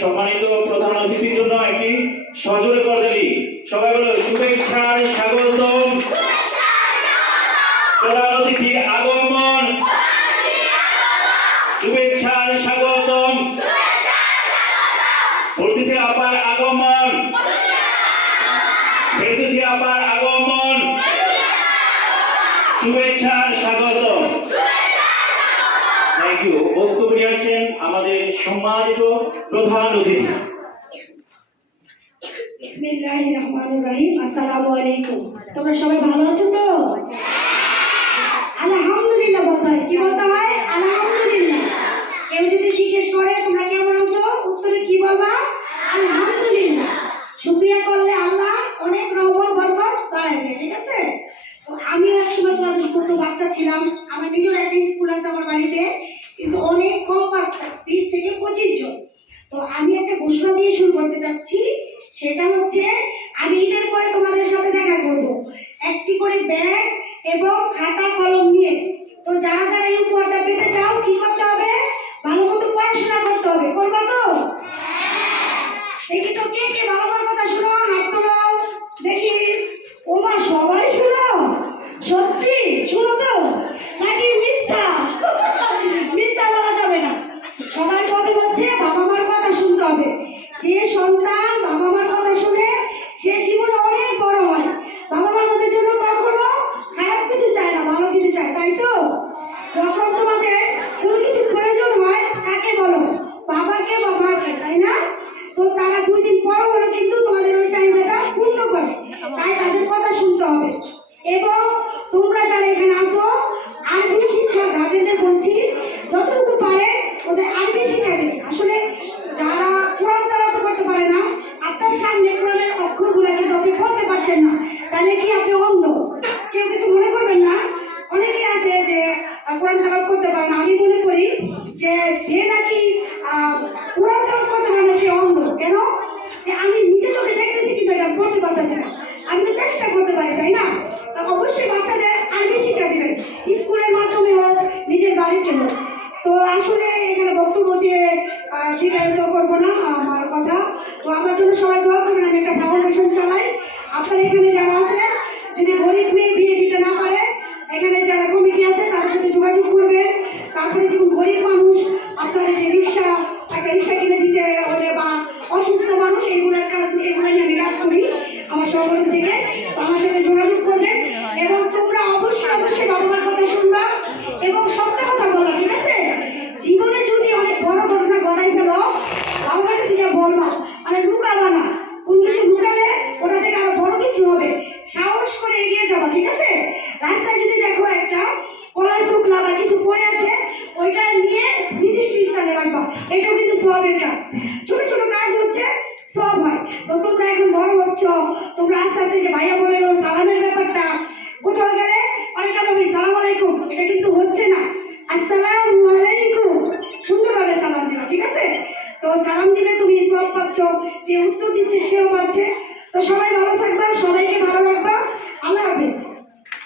সম্মানিত প্রধান অতিথির জন্য একটি সজোরে করতালি। সবাই বলো শুভেচ্ছার স্বাগতম। প্রধান অতিথির আগমন, শুভেচ্ছার স্বাগতম। বলতেছি আপার আগমন, বলতেছি আপার আগমন, শুভেচ্ছার স্বাগতম। Thank you. বক্তব্য নিয়ে আসছেন আমাদের সম্মানিত প্রধান অতিথি। বিসমিল্লাহির রহমানির রহিম। আসসালামু আলাইকুম। তোমরা সবাই ভালো আছো তো? আলহামদুলিল্লাহ বলতে হয়। কি বলতে হয়? আলহামদুলিল্লাহ। কেউ যদি জিজ্ঞেস করে তোমরা কেমন আছো, উত্তরে কি বলবা? আলহামদুলিল্লাহ। শুকরিয়া করলে আল্লাহ অনেক রহমত বরকত বাড়ায় দেয়, ঠিক আছে? তো আমি একসময় তোমাদের ছোট বাচ্চা ছিলাম। আমার নিজের একটা স্কুল আছে আমার বাড়িতে, কিন্তু অনেক কম বাচ্চা, 20 থেকে 25 জন। তো আমি একটা ঘোষণা দিয়ে শুরু করতে চাচ্ছি, সেটা হচ্ছে আমি ঈদের পরে তোমাদের সাথে দেখা করব একটি করে ব্যাগ এবং খাতা কলম নিয়ে। তো যারা যারা এই উপহারটা পেতে চাও কি করতে হবে? ভালো মতো পড়াশোনা করতে হবে। করবা তো? দেখি তো কে কে বাবা মার কথা শুনো, হাত তোলো দেখি। ওমা সবাই শুনো? সত্যি শুনো তো নাকি মিথ্যা? মিথ্যা বলা যাবে না। সবার কথা হচ্ছে বাবা মার কথা শুনতে হবে। যে সন্তান বাবা মার কথা শুনে সে জীবনে অনেক বড় হয়। বাবা মা আমাদের জন্য কখনো খারাপ কিছু চায় না, ভালো কিছু চায়, তাই তো? যখন তোমাদের কোনো কিছু প্রয়োজন হয় কাকে বলো? বাবাকে বা মাকে, তাই না? তো তারা 2 দিন পর হলে কিন্তু তোমাদের ওই চাহিদাটা পূর্ণ করে, তাই তাদের কথা শুনতে হবে। এবং তোমরা যারা এখানে আসো, আরবি শিক্ষা গার্জেনদের বলছি যতটুকু পারে ওদের আরবি শিক্ষা দেবে। আসলে যারা কোরআন তেলাওয়াত করতে পারে না, আপনার সামনে কোরআনের অক্ষরগুলো কিন্তু আপনি পড়তে পারছেন না, তাহলে কি আপনি অন্ধ? কেউ কিছু মনে করবেন না। অনেকেই আছে যে কোরআন তেলাওয়াত করতে পারে না। আমি মনে করি যে যে নাকি কোরআন তেলাওয়াত করতে পারে না সে অন্ধ। কেন? যে আমি নিজে চোখে দেখতেছি কিন্তু এটা পড়তে পারতেছি না। আমি তো চেষ্টা করতে পারি, তাই না? তা অবশ্যই বাচ্চাদের আরবি শিক্ষা দিবেন, স্কুলের মাধ্যমে হোক, নিজের বাড়িতে হোক। তো আসলে এখানে বক্তব্য দিয়ে দীর্ঘায়িত করবো না আমার কথা। তো আমার জন্য সবাই দোয়া করবেন। আমি একটা ফাউন্ডেশন চালাই। আপনারা এখানে যারা আছেন, যদি গরিব মেয়ে বিয়ে দিতে না পারে, এখানে যারা কমিটি আছে তাদের সাথে যোগাযোগ করবেন। তারপরে যখন গরিব মানুষ আপনারা যে রিক্সা, একটা রিক্সা কিনে দিতে হলে, বা অসুস্থ মানুষ, এগুলোর কাজ, এগুলো নিয়ে আমি কাজ করি আমার সংগঠন থেকে। তো আমার সাথে যোগাযোগ করবেন। এবং তোমরা অবশ্যই অবশ্যই বাবা মার কথা শুনবা এবং সত্য কথা বলো, ঠিক আছে? জীবনে যদি অনেক বড় ঘটনা ঘটাই ফেলো, বাবা মার কাছে যা বলবা, মানে লুকাবা না। কোন কিছু লুকালে ওটা থেকে আরো বড় কিছু হবে। সাহস করে এগিয়ে যাবা, ঠিক আছে? রাস্তায় যদি দেখো একটা কলার শুকলা বা কিছু পড়ে আছে, ওইটা নিয়ে নির্দিষ্ট স্থানে রাখবা। এটাও কিন্তু সওয়াবের কাজ। ছোট ছোট কাজ হচ্ছে সওয়াব হয়। তো তোমরা এখন বড় হচ্ছ, তোমরা আস্তে আস্তে যে ভাইয়া বলে গেল সালামের ব্যাপারটা, কোথাও গেলে অনেকে বলি সালাম আলাইকুম, এটা কিন্তু হচ্ছে না। আসসালামু আলাইকুম, সুন্দরভাবে সালাম দিবা, ঠিক আছে? তো সালাম দিলে তুমি সওয়াব পাচ্ছ, যে উত্তর দিচ্ছে সেও পাচ্ছে। তো সবাই ভালো থাকবা, সবাইকে ভালো রাখবা। আল্লাহ হাফেজ।